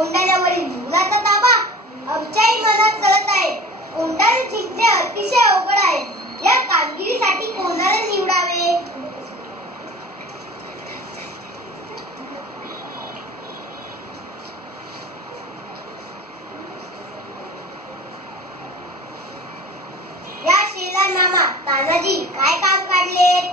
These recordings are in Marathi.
आम्ही तळमळत कोंडाण्यावरील मुलाचा ताबा आमच्याही मनात चलत आहे. कोंडाणे जिंकणे अतिशय अवघड आहे. या कामगिरीसाठी कोणाला निवडावे? या शेला मामा तानाजी काय काम काढले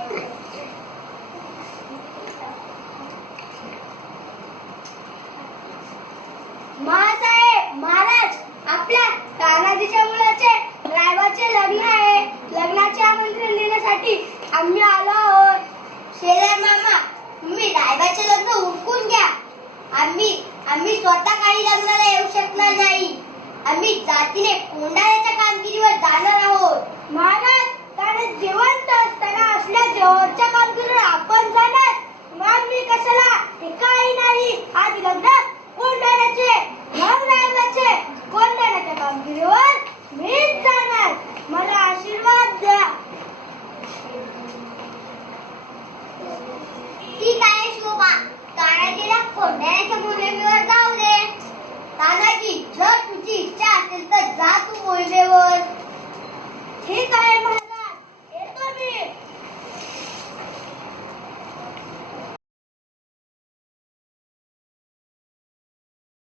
महासाहेब महाराज आपल्या तानाजीच्या मुलाचे रायबाचे लग्न आहे. लग्नाचे आमंत्रण देण्यासाठी आम्ही आलो आहोत. शेजार मामा तुम्ही रायबाचे लग्न उरकून घ्या. आम्ही आम्ही स्वतः काही लग्नाला येऊ शकणार नाही. आम्ही जातीने कोंडाळ्याच्या कामगिरीवर जाणार आहोत. महाराज कारण जिवंत असताना असल्या जवळच्या acordar, essa mulher me